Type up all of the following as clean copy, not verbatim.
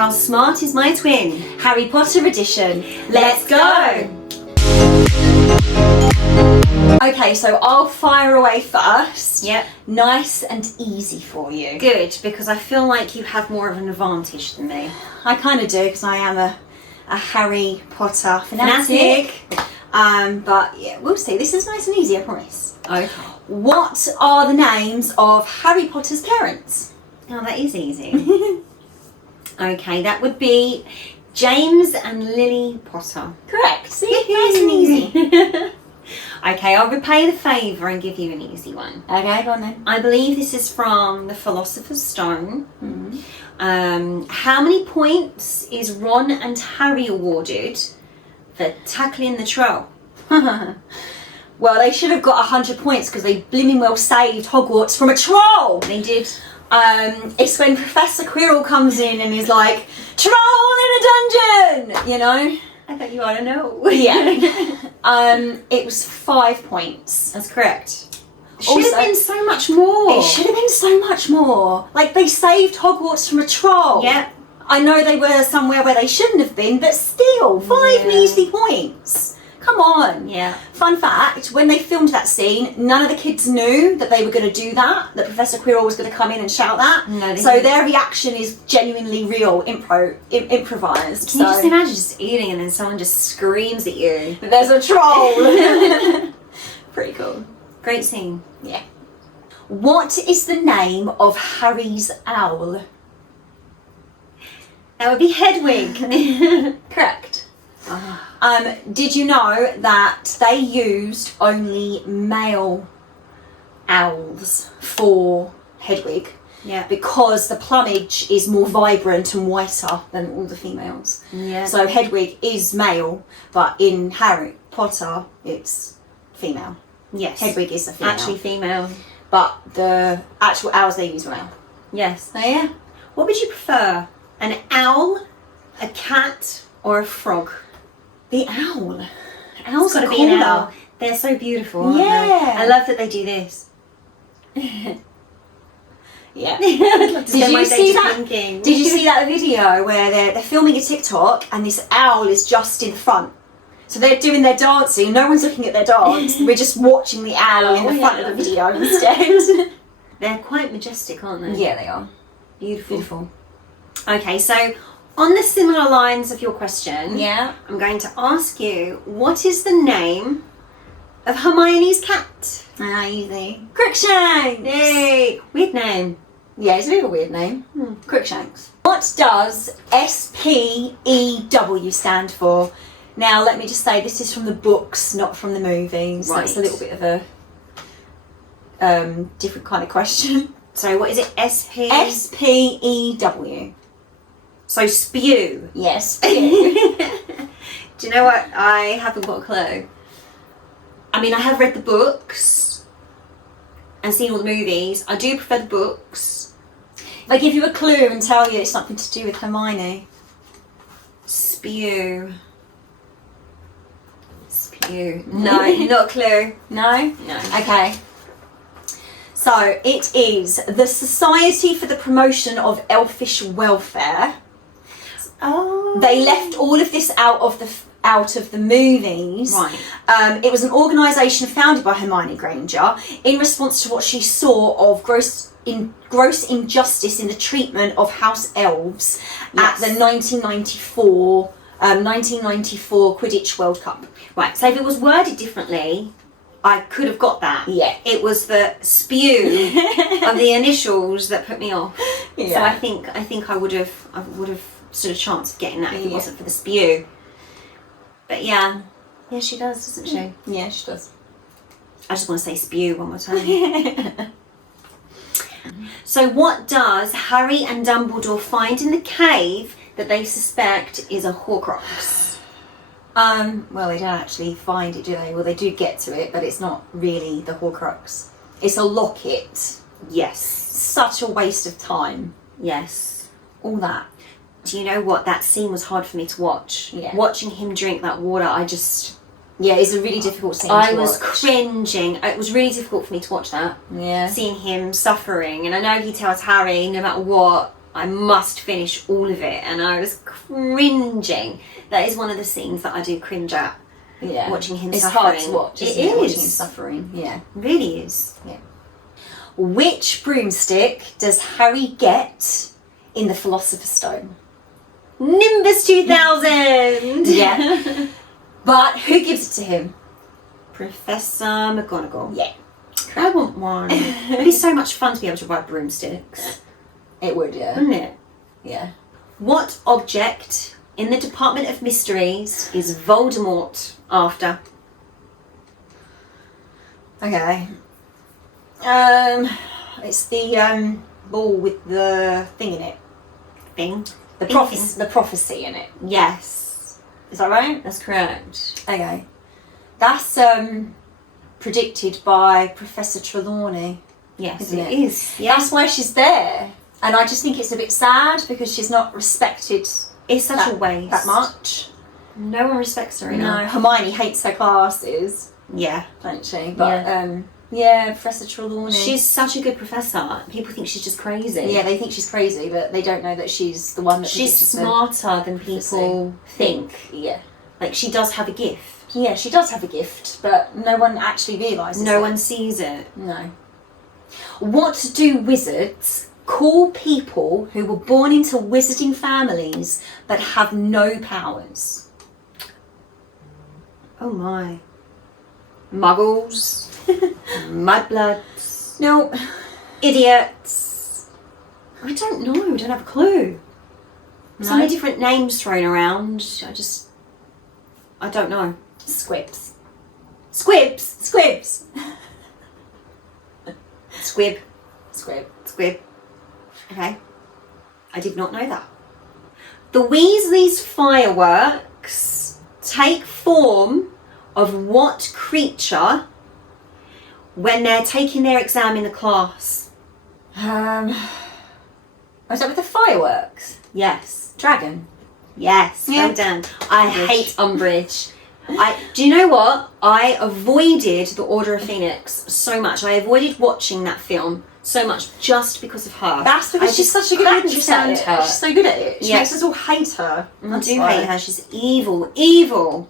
How Smart Is My Twin? Harry Potter edition. Let's go! Okay, so I'll fire away first. Yep. Nice and easy for you. Good, because I feel like you have more of an advantage than me. I kind of do, because I am a Harry Potter fanatic. But yeah, we'll see. This is nice and easy, I promise. Okay. What are the names of Harry Potter's parents? Oh, that is easy. Okay, that would be James and Lily Potter. Correct. See, nice and easy. Okay, I'll repay the favour and give you an easy one. Okay, go on then. I believe this is from the Philosopher's Stone. Mm-hmm. How many points is Ron and Harry awarded for tackling the troll? Well, they should have got 100 points because they blooming well saved Hogwarts from a troll. They did. It's when Professor Quirrell comes in and is like, troll in a dungeon, you know? I thought you ought to know. Yeah. It was 5 points. That's correct. Should Also, have been so much more. It should have been so much more. Like, they saved Hogwarts from a troll. Yep. I know they were somewhere where they shouldn't have been, but still, 5 measly points. Come on. Yeah. Fun fact, when they filmed that scene, none of the kids knew that they were going to do that Professor Quirrell was going to come in and shout that. No, so didn't. their reaction is genuinely real, improvised. Can you just imagine just eating and then someone just screams at you? There's a troll. Pretty cool. Great scene. Yeah. What is the name of Harry's owl? That would be Hedwig. Correct. Did you know that they used only male owls for Hedwig? Yeah. Because the plumage is more vibrant and whiter than all the females. Yeah. So Hedwig is male, but in Harry Potter, it's female. Yes. Hedwig is a female. Actually female. But the actual owls they use were male. Yes. So yeah. What would you prefer? An owl, a cat, or a frog? The owl. Owls It's gotta be an owl. They're so beautiful, aren't Yeah. they? I love that they do this. Yeah. I'd love to Did spend my you day see just that? thinking. Did you see that video where they're filming a TikTok and this owl is just in front? So they're doing their dancing, no one's looking at their dance, we're just watching the owl in the front of the video instead. They're quite majestic, aren't they? Yeah, they are. Beautiful. Okay, so on the similar lines of your question, Yeah. I'm going to ask you, what is the name of Hermione's cat? Ah, easy. Crookshanks! Yay! Weird name. Yeah, it's a bit of a weird name. Crookshanks. What does SPEW stand for? Now, let me just say, this is from the books, not from the movies. So it's a little bit of a different kind of question. So what is it? SPEW. So spew. Yes. Do you know what? I haven't got a clue. I mean, I have read the books and seen all the movies. I do prefer the books. If I give you a clue and tell you it's something to do with Hermione. Spew. Spew. No, not a clue. No? No. Okay. So it is the Society for the Promotion of Elfish Welfare. Oh. They left all of this out of the movies. Right. It was an organisation founded by Hermione Granger in response to what she saw of gross injustice in the treatment of house elves at the 1994 Quidditch World Cup. Right. So if it was worded differently, I could have got that. Yeah. It was the spew of the initials that put me off. Yeah. So I think I would have stood a chance of getting that if it wasn't for the spew. But yeah, she does, doesn't she? Yeah, she does. I just want to say spew one more time. So what does Harry and Dumbledore find in the cave that they suspect is a Horcrux? Well, they don't actually find it, do they? Well, they do get to it, but it's not really the Horcrux. It's a locket. Yes. Such a waste of time. Yes. All that. Do you know what? That scene was hard for me to watch. Yeah. Watching him drink that water, Yeah, it's a really difficult scene I to was watch. cringing. It was really difficult for me to watch that. Yeah. Seeing him suffering. And I know he tells Harry, no matter what, I must finish all of it, and I was cringing. That is one of the scenes that I do cringe at. Yeah. Watching him it's suffering. hard to watch, isn't it? It Watching him is. suffering, yeah. Really is. Yeah. Which broomstick does Harry get in the Philosopher's Stone? Nimbus 2000! Yeah. But who gives it to him? Professor McGonagall. Yeah. I want one. It'd be so much fun to be able to ride broomsticks. It would, yeah. Wouldn't it? Yeah. What object in the Department of Mysteries is Voldemort after? Okay. It's the ball with the thing in it. Thing? The prophecy in it. Yes. Is that right? That's correct. Okay. That's predicted by Professor Trelawney. Yes, Isn't it it? is. Yeah. That's why she's there. And I just think it's a bit sad because she's not respected It's such a waste. that much. No one respects her No, enough. Hermione hates her classes, Yeah. don't she? But yeah, Professor Trelawney. She's such a good professor. People think she's just crazy. yeah, they think she's crazy, but they don't know that she's the one that She's predicted smarter than people think. Yeah. Like, she does have a gift. Yeah, she does have a gift, but no one actually realises No it. one sees it. No. What do wizards call people who were born into wizarding families but have no powers? Oh my. Muggles. Mudbloods. No. Idiots. I don't know. I don't have a clue. So No? many different names thrown around. I don't know. Squibs. Squibs. Squibs. Squib. Squib. Squib. Okay. I did not know that. The Weasleys' fireworks take form of what creature when they're taking their exam in the class? Was that with the fireworks? Yes. Dragon. Yes. Yeah. Well done. I Umbridge. hate Umbridge. Do you know what? I avoided the Order of Phoenix so much. I avoided watching that film so much just because of her. That's because I she's just such a good couldn't actress at stand it. her. She's so good at it. She Yeah. makes us all hate her. I do hate her. She's evil. Evil.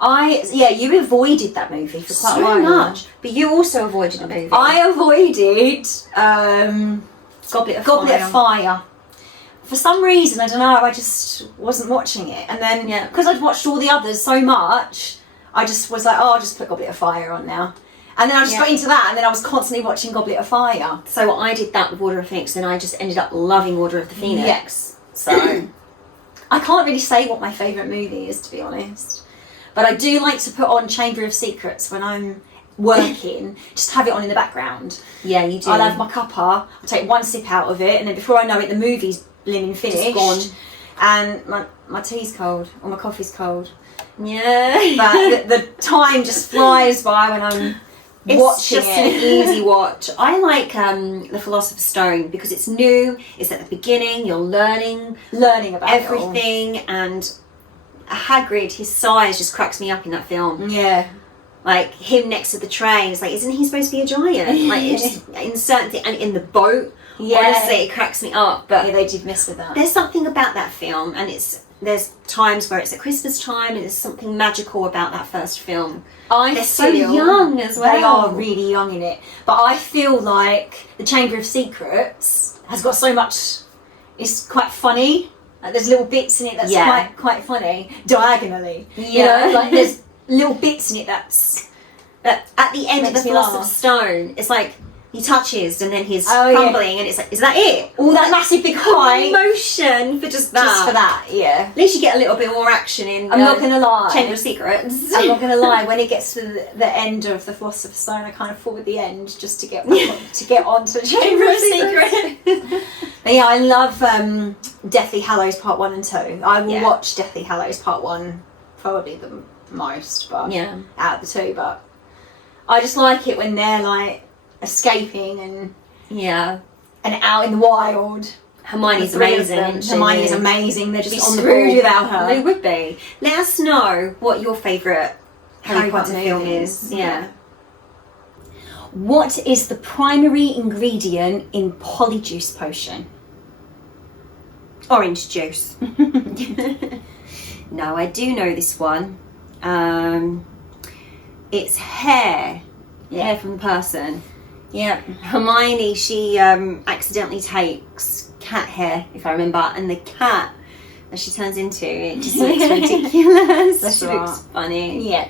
You avoided that movie for quite So a while. much. But you also avoided a movie. I avoided Goblet of Goblet Fire. of Fire. For some reason, I don't know, I just wasn't watching it. And then, Yeah. because I'd watched all the others so much, I just was like, oh, I'll just put Goblet of Fire on now. And then I just got into that, and then I was constantly watching Goblet of Fire. So I did that with Order of Phoenix, and I just ended up loving Order of the Phoenix. Yes. So I can't really say what my favourite movie is, to be honest. But I do like to put on Chamber of Secrets when I'm working, just have it on in the background. yeah, you do. I'll have my cuppa, I'll take one sip out of it, and then before I know it, the movie's blimmin' finished. gone. And my tea's cold, or my coffee's cold. Yeah. But the time just flies by when I'm It's watching just it. an easy watch. I like the Philosopher's Stone because it's new. It's at the beginning. You're learning Learning about everything, and Hagrid, his size just cracks me up in that it film. all. Yeah. Like him next to the train. It's like, isn't he supposed to be a giant? Like it just in certain things, and in the boat. Yeah. Honestly, it cracks me up. But Yeah, they did mess with that. there's something about that film, and there's times where it's at Christmas time, and there's something magical about that first film. They're so young as well. They are really young in it. But I feel like the Chamber of Secrets has got so much. It's quite funny. Like, there's little bits in it that's Yeah. quite funny diagonally. Yeah. You know, like there's little bits in it that's. But at the end of the Makes me Philosopher's laugh. Stone, it's like he touches and then he's Oh, yeah. crumbling, and it's like, is that it? All that massive big height. Emotion for just that. Just for that, yeah. At least you get a little bit more action in. I'm not gonna lie. Chamber of Secrets. I'm not gonna lie. When it gets to the end of the Philosopher's Stone, I kind of forward the end just to get to get onto the Chamber of Secrets. But yeah, I love Deathly Hallows Part 1 and 2. I will Yeah. watch Deathly Hallows Part 1 probably the most, but Yeah. out of the two. But I just like it when they're like escaping Yeah. and out in the wild. Hermione's The three of amazing. them. isn't she? Hermione is amazing. They'd Just be on the screwed ball. without her. They would be. Let us know what your favourite Harry Potter film movies. is. Yeah. What is the primary ingredient in Polyjuice Potion? Orange juice. No, I do know this one. It's hair. Hair from the person. Yeah. Hermione, she accidentally takes cat hair, if I remember, and the cat that she turns into, it just looks ridiculous. That's She looks funny. Yeah.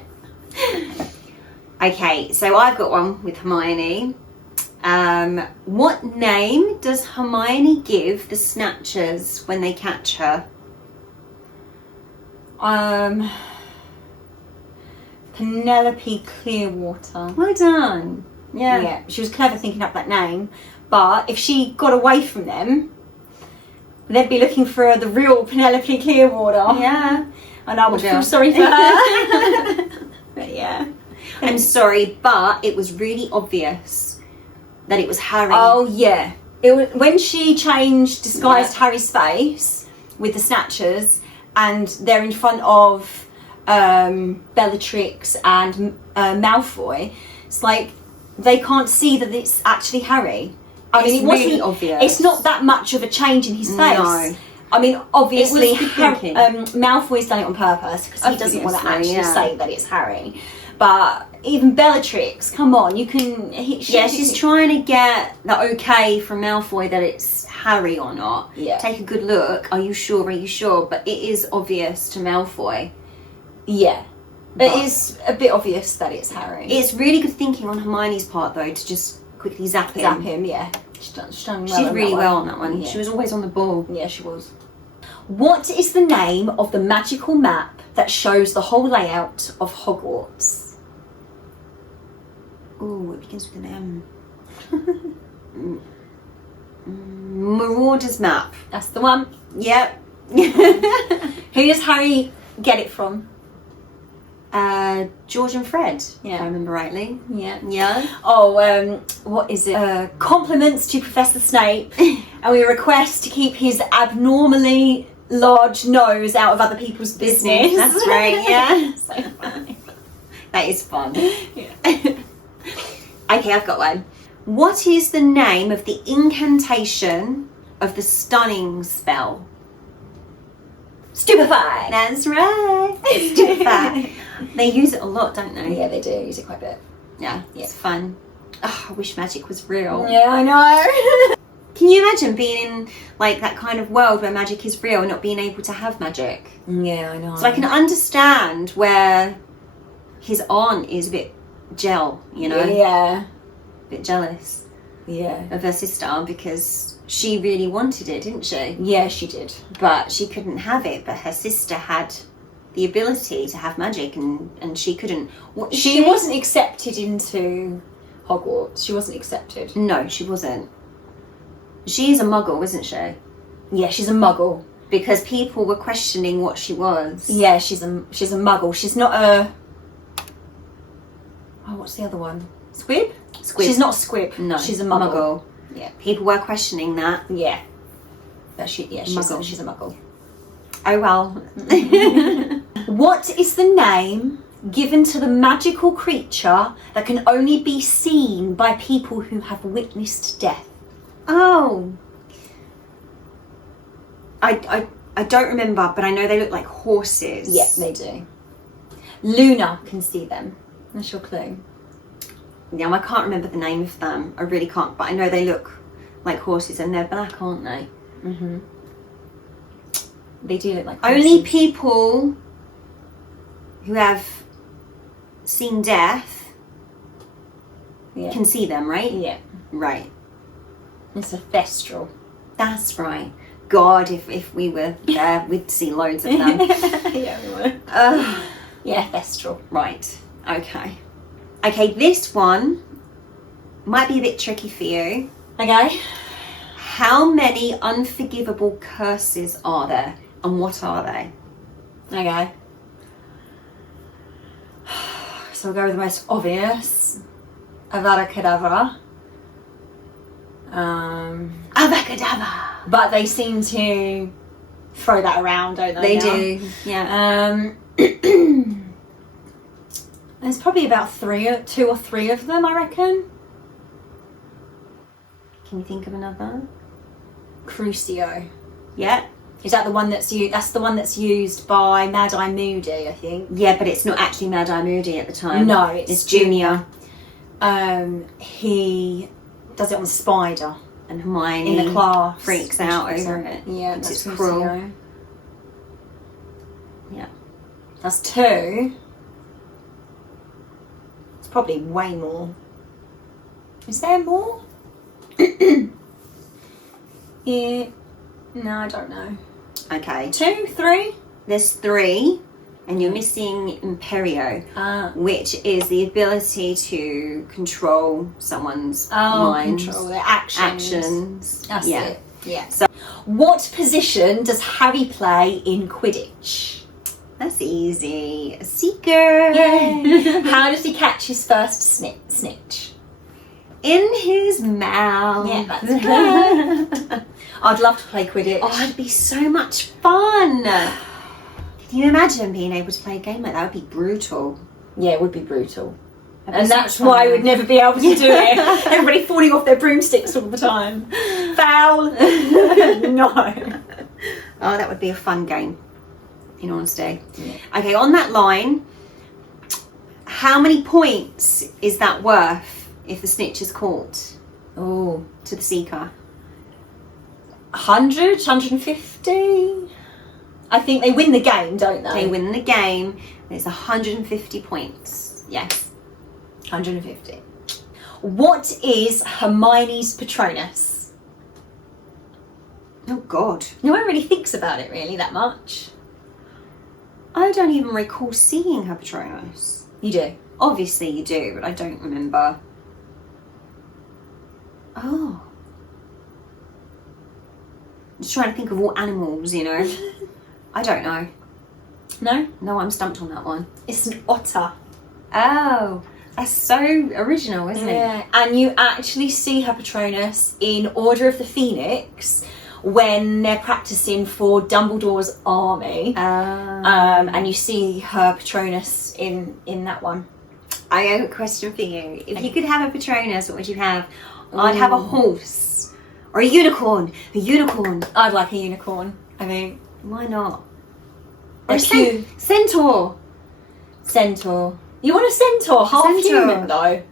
Okay, so I've got one with Hermione. What name does Hermione give the Snatchers when they catch her? Penelope Clearwater. Well done. Yeah, she was clever thinking up that name. But if she got away from them, they'd be looking for the real Penelope Clearwater. Yeah. And I would feel sorry for her. But yeah. I'm sorry, but it was really obvious that it was Harry. Oh yeah. It was, when she disguised Harry's face with the Snatchers, and they're in front of Bellatrix and Malfoy. It's like they can't see that it's actually Harry. I mean, it wasn't really obvious. It's not that much of a change in his face. No. I mean, obviously, thinking. Malfoy's done it on purpose because he doesn't want to Obviously, actually say that it's Harry. But even Bellatrix, come on, you can. She's trying to get the okay from Malfoy that it's Harry or not. Yeah. Take a good look. Are you sure? Are you sure? But it is obvious to Malfoy. Yeah. But It is a bit obvious that it's Harry. It's really good thinking on Hermione's part, though, to just quickly zap him. Yeah. She's done well. She did really well on that one. Yeah. She was always on the ball. Yeah, she was. What is the name of the magical map that shows the whole layout of Hogwarts? Ooh, it begins with an M. Marauder's map. That's the one. Yep. Who does Harry get it from? George and Fred, if Yeah. I remember rightly. Yeah. Yeah. Oh, what is it? Compliments to Professor Snape, and we request to keep his abnormally large nose out of other people's business. That's right, yeah. So funny. That is fun. Yeah. Okay, I've got one. What is the name of the incantation of the stunning spell? Stupefy. That's right. Stupefy. They use it a lot, don't they? Yeah, they do use it quite a bit. Yeah, it's fun. Oh, I wish magic was real. Yeah, I know. Can you imagine being in like that kind of world where magic is real and not being able to have magic? Yeah, I know. So I can understand where his aunt is a bit you know? Yeah. A bit jealous Yeah. of her sister because she really wanted it, didn't she? Yeah, she did. But she couldn't have it, but her sister had the ability to have magic and she couldn't. She wasn't accepted into Hogwarts. She wasn't accepted. No, she wasn't. She is a muggle, isn't she? Yeah, she's a muggle. Because people were questioning what she was. Yeah, she's a muggle. She's not a... Oh, what's the other one? Squib? Squib. She's not a squib. No, she's a muggle. Yeah. People were questioning that. Yeah. But she's Muggle. she's a muggle. Oh well. What is the name given to the magical creature that can only be seen by people who have witnessed death? Oh. I don't remember, but I know they look like horses. Yeah, they do. Luna can see them. That's your clue. Yeah, I can't remember the name of them. I really can't, but I know they look like horses and they're black, aren't they? Mm-hmm. They do look like Only horses. people who have seen death can see them, right? Yeah. Right. It's a thestral. That's right. God, if we were there, we'd see loads of them. Yeah, we would. Yeah, thestral. Right. Okay. Okay, this one might be a bit tricky for you. Okay. How many unforgivable curses are there, and what are they? Okay. So we'll go with the most obvious. Avada Kedavra. Avacadabra. But they seem to throw that around, don't they? They do. Yeah. There's probably about 2 or 3 of them, I reckon. Can you think of another? Crucio. Yeah. Is that the one that's used? That's the one that's used by Mad-Eye Moody, I think. Yeah, but it's not actually Mad-Eye Moody at the time. No, it's Junior. He does it on the spider. And Hermione in the class freaks out over it. Yeah, it's that's cruel. Yeah. That's 2. It's probably way more. Is there more? Yeah. No, I don't know. Okay. 2, 3? There's 3, and you're missing Imperio, which is the ability to control someone's mind. Control their actions. That's it. Yeah. So, what position does Harry play in Quidditch? That's easy. A seeker. Yay. How does he catch his first snitch? In his mouth. Yeah, that's correct. I'd love to play Quidditch. Oh, it'd be so much fun. Can you imagine being able to play a game like that? That would be brutal. Yeah, it would be brutal. That'd be And so that's fun. why we'd never be able to do it. Everybody falling off their broomsticks all the time. Foul. No. Oh, that would be a fun game, in honesty. Yeah. Okay, on that line, how many points is that worth if the snitch is caught Oh, to the seeker? 100, 150. I think they win the game, don't they? They win the game. It's 150 points. Yes. 150. What is Hermione's Patronus? Oh, God. No one really thinks about it really that much. I don't even recall seeing her Patronus. You do? Obviously you do, but I don't remember. Oh. I'm just trying to think of all animals, you know. I don't know. No? No, I'm stumped on that one. It's an otter. Oh, that's so original, isn't it? Yeah, and you actually see her Patronus in Order of the Phoenix when they're practicing for Dumbledore's army. And you see her Patronus in that one. I have a question for you. If you could have a Patronus, what would you have? I'd have a horse. Or a unicorn. A unicorn. I'd like a unicorn. I mean, Why not? they're Or cute. Centaur. Centaur. You want a centaur? Half Centaur. human though.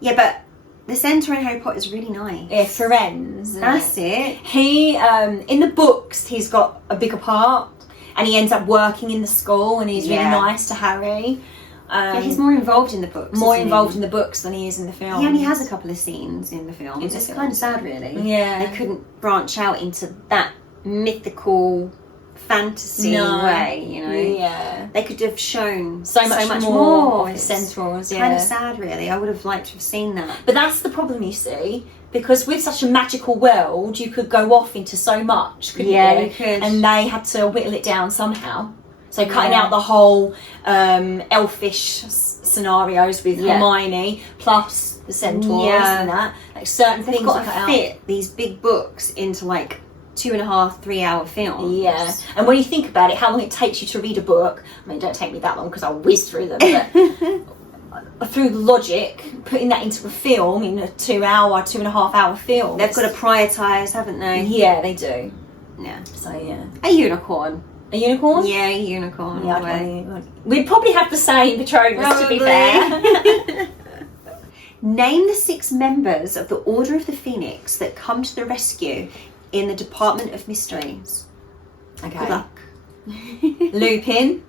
Yeah, but the centaur in Harry Potter is really nice. Yeah, Firenze. isn't That's it? it. He, in the books, he's got a bigger part, and he ends up working in the school, and he's really Yeah. nice to Harry. Yeah, he's more involved in the books. more isn't he? involved in the books than he is in the film. He only has a couple of scenes in the films. In the It's film. kind of sad, really. Yeah. They couldn't branch out into that mythical fantasy No. way, you know. Yeah. They could have shown So much more of the It's centaurs, yeah. kind of sad, really. I would have liked to have seen that. But that's the problem, you see, because with such a magical world, you could go off into so much, couldn't Yeah, you? you could. And they had to whittle it down somehow. So cutting Yeah. out the whole elfish scenarios with Yeah. Hermione, plus the centaurs Yeah. and that. Like certain They've things got are cut to out. fit these big books into like 2.5, 3 hour films. Yeah, and when you think about it, how long it takes you to read a book, I mean, don't take me that long because I'll whiz through them, but through logic, putting that into a film in a 2.5 hour film. They've got to prioritise, haven't they? Yeah, they do. Yeah. So, yeah. A unicorn. A unicorn? Yeah, a unicorn. Yeah, I'd Way. want a unicorn. We'd probably have the same Patronus, to be Probably. fair. Name the 6 members of the Order of the Phoenix that come to the rescue in the Department of Mysteries. Okay. Good luck. Lupin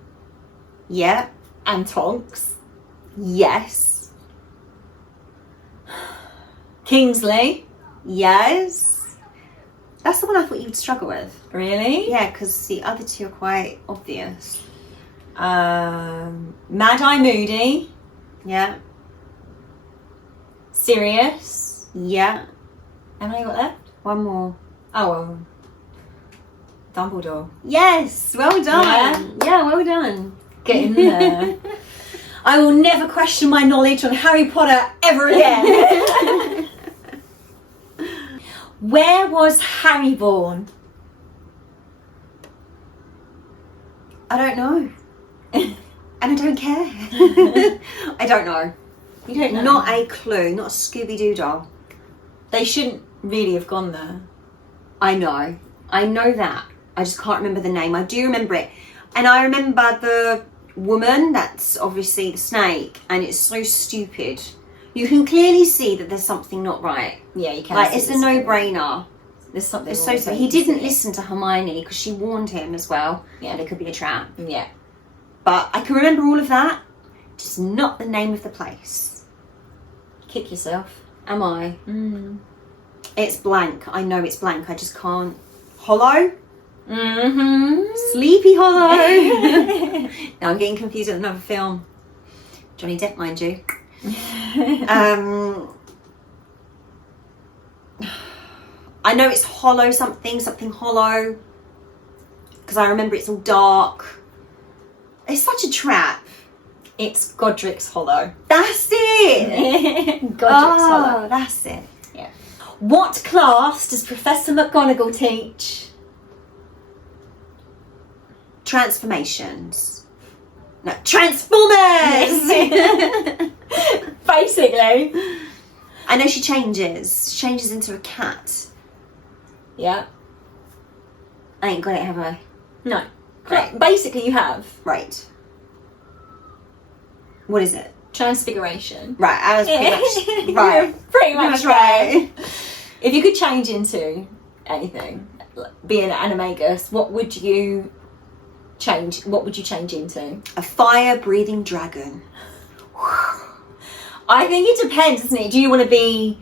Yeah. and Tonks. Yes. Kingsley. Yes. That's the one I thought you'd struggle with. Really? Yeah, because the other 2 are quite obvious. Mad-Eye Moody. Yeah. Sirius. Yeah. How many got left? One more. Oh, well. Dumbledore. Yes. Well done. Yeah, well done. Get in there. I will never question my knowledge on Harry Potter ever again. Where was Harry born? I don't know. And I don't care. I don't know. You don't know. Not a clue. Not a Scooby-Doo doll. They shouldn't really have gone there. I know. I know that. I just can't remember the name. I do remember it. And I remember the woman that's obviously the snake, and it's so stupid. You can clearly see that there's something not right. Yeah, you can. Like, it's a no-brainer. There's something. It's so stupid. He didn't listen to Hermione because she warned him as well. Yeah. That it could be a trap. Yeah. But I can remember all of that, just not the name of the place. Kick yourself. Am I? Mm. It's blank. I know it's blank. I just can't. Hollow? Mm-hmm. Sleepy Hollow. Now I'm getting confused with another film. Johnny Depp, mind you. I know it's hollow something hollow. Because I remember it's all dark. It's such a trap. It's Godric's Hollow. That's it! Godric's Hollow. That's it. Yeah. What class does Professor McGonagall teach? Transformations. No, Transformers! Basically. I know she changes. She changes into a cat. Yeah. I ain't got it, have I? No. Right. Basically, you have Right. What is it? Transfiguration. Right, I was pretty much right. You're pretty much right. If you could change into anything, be an animagus, what would you change? What would you change into? A fire-breathing dragon. I think it depends, doesn't it? Do you want to be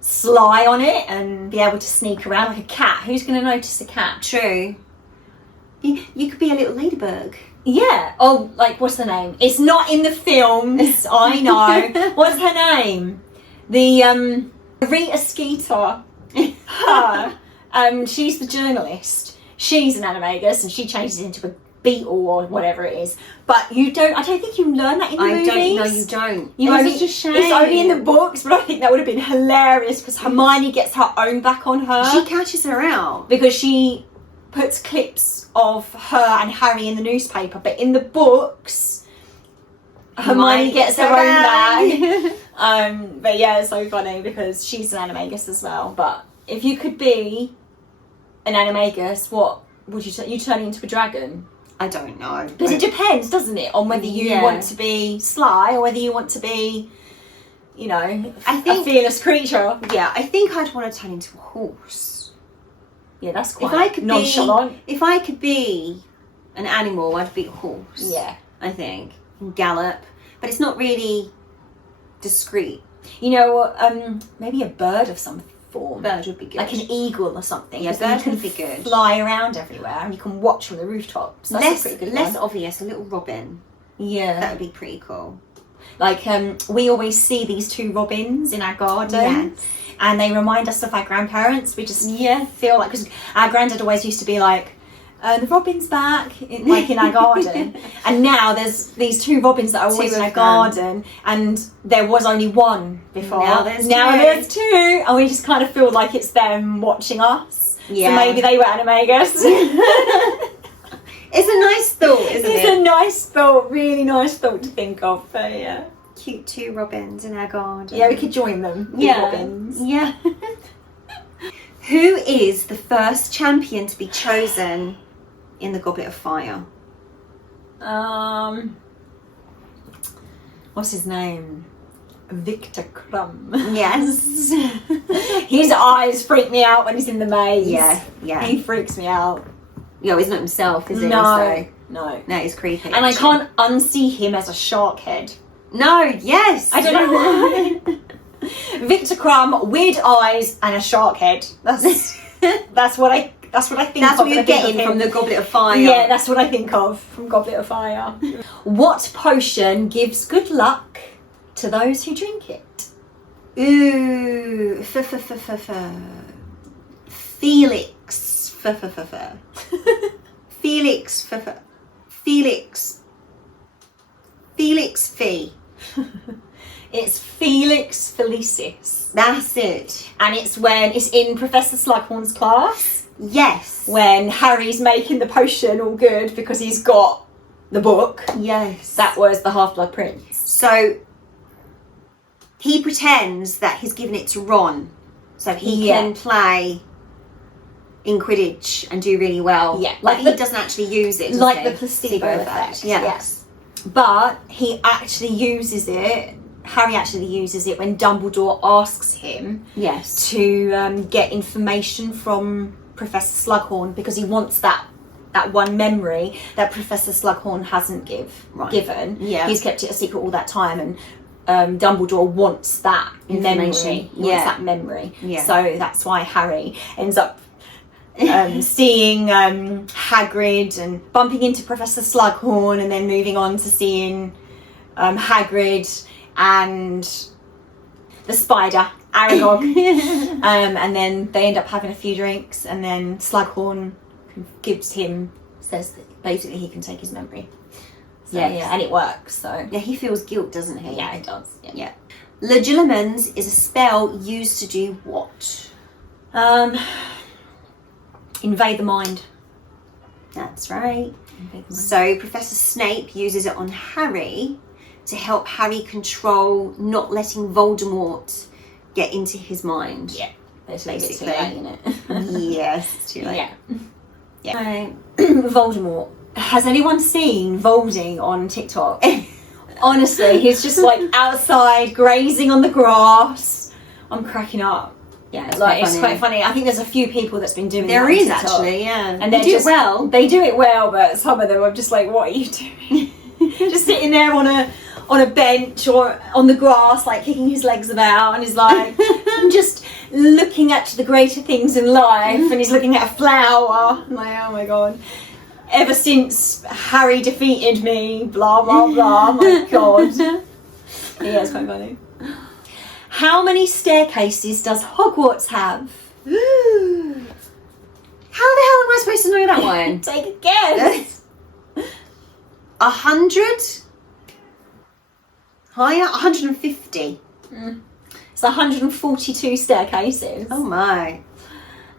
sly on it and be able to sneak around like a cat? Who's going to notice a cat? True. You could be a little ladybug. Yeah. Oh, like, what's the name? It's not in the films. I know. What's her name? The Rita Skeeter. Her. She's the journalist. She's an animagus, and she changes into a beetle or whatever it is. But you don't. I don't think you learn that in the movies. No, you don't. You It's only, such a shame. It's only in the books, but I think that would have been hilarious because Hermione gets her own back on her. She catches her out Because she puts clips of her and Harry in the newspaper, but in the books, Hermione gets her own back. But yeah, it's so funny because she's an animagus as well. But if you could be an animagus, what would you you turn into a dragon? I don't know. Because it depends, doesn't it, on whether you want to be sly or whether you want to be, you know, a fearless creature. Yeah, I think I'd want to turn into a horse. Yeah, that's quite nonchalant. If I could be an animal, I'd be a horse. Yeah. I think. And gallop. But it's not really discreet. You know, maybe a bird of some form. Bird would be good. Like an eagle or something. Yeah, bird would be good. Fly around everywhere and you can watch from the rooftops. That's a pretty good less one. obvious, a little robin. Yeah. That would be pretty cool. Like, we always see these two robins in our garden. Yes. And they remind us of our grandparents. We just feel like, because our granddad always used to be like, the robin's back, in our garden. And now there's these two robins that are always in our garden, and there was only one before. Now there's two. And we just kind of feel like it's them watching us. Yeah. So maybe they were animagus. It's a nice thought, isn't it? It's a nice thought, really nice thought to think of. But yeah. Cute two robins in our garden. Yeah, we could join them. Yeah. Robins. Yeah. Who is the first champion to be chosen in the Goblet of Fire? What's his name? Victor Crumb. Yes. His eyes freak me out when he's in the maze. Yeah. He freaks me out. Yo, he's not himself, is he? No. No, he's creepy. And I can't unsee him as a shark head. No, yes. I don't know why. Victor Crumb, weird eyes, and a shark head. That's what I think That's of. what you're getting from the Goblet of Fire. Yeah, that's what I think of from Goblet of Fire. What potion gives good luck to those who drink it? Ooh. Felix. Felix Fee. It's Felix Felicis. That's it. And it's when it's in Professor Slughorn's class. Yes. When Harry's making the potion all good because he's got the book. Yes. That was the Half-Blood Prince. So he pretends that he's given it to Ron so he can play in Quidditch and do really well. Yeah, like like he doesn't actually use it, does like he? the placebo effect. Yeah. Yes, but he actually uses it. Harry actually uses it when Dumbledore asks him Yes. to get information from Professor Slughorn, because he wants that one memory that Professor Slughorn hasn't given. Yeah. He's kept it a secret all that time, and Dumbledore wants that Information. memory. Wants that memory. Yeah. So that's why Harry ends up seeing Hagrid and bumping into Professor Slughorn, and then moving on to seeing Hagrid and the spider, Aragog. And then they end up having a few drinks, and then Slughorn says that basically he can take his memory. So, Yes. yeah, and it works. So Yeah, he feels guilt, doesn't he? yeah, it does. Yeah. Yeah. Legilimens is a spell used to do what? Invade the mind. That's right. Invade the mind. So Professor Snape uses it on Harry to help Harry control not letting Voldemort get into his mind. Yeah, Basically. Too late, isn't it? Yes, it's too late. Yeah. Yeah. Voldemort. Has anyone seen Voldy on TikTok? Honestly, he's just like outside grazing on the grass. I'm cracking up. Yeah, It's quite funny. I think there's a few people that's been doing There that on is TikTok. actually, yeah. And they they're do just, it well. They do it well, but some of them I'm just like, what are you doing? Just sitting there on a bench or on the grass, like kicking his legs about, and he's like, I'm just looking at the greater things in life, and he's looking at a flower. I'm like, oh my god. Ever since Harry defeated me, blah blah blah. My god. Yeah, it's quite funny. How many staircases does Hogwarts have? How the hell am I supposed to know that one? Take a guess. 100? Higher? 150. It's 142 staircases. Oh my.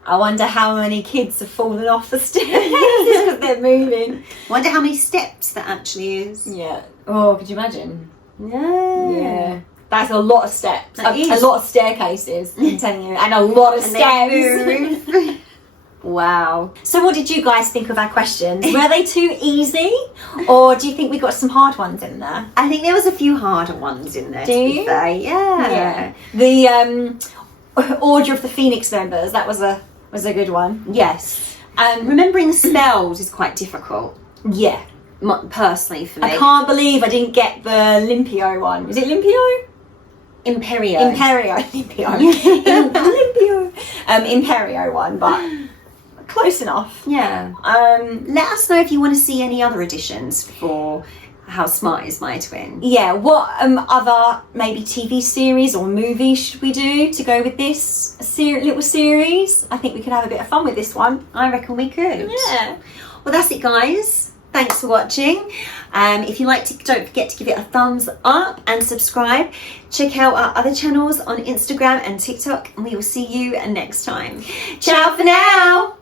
I wonder how many kids have fallen off the stairs because they're moving. Wonder how many steps that actually is. Yeah. Oh, could you imagine? Yeah. Yeah. That's a lot of steps. That A is. lot of staircases, I'm telling you. And a lot of And stairs. they move. Wow. So what did you guys think of our questions? Were they too easy? Or do you think we got some hard ones in there? I think there was a few harder ones in there. Do to be you? fair. Yeah. The Order of the Phoenix members, that was a good one. Yes. Remembering spells is quite difficult. Yeah. Personally for me. I can't believe I didn't get the Limpio one. Is it Limpio? Imperio. Limpio. Limpio. Imperio one, but close enough. Yeah. Let us know if you want to see any other editions for How Smart Is My Twin. Yeah, what other maybe TV series or movies should we do to go with this little series? I think we could have a bit of fun with this one. I reckon we could. Yeah. Well, that's it, guys. Thanks for watching. If you liked it, don't forget to give it a thumbs up and subscribe. Check out our other channels on Instagram and TikTok, and we will see you next time. Ciao for now.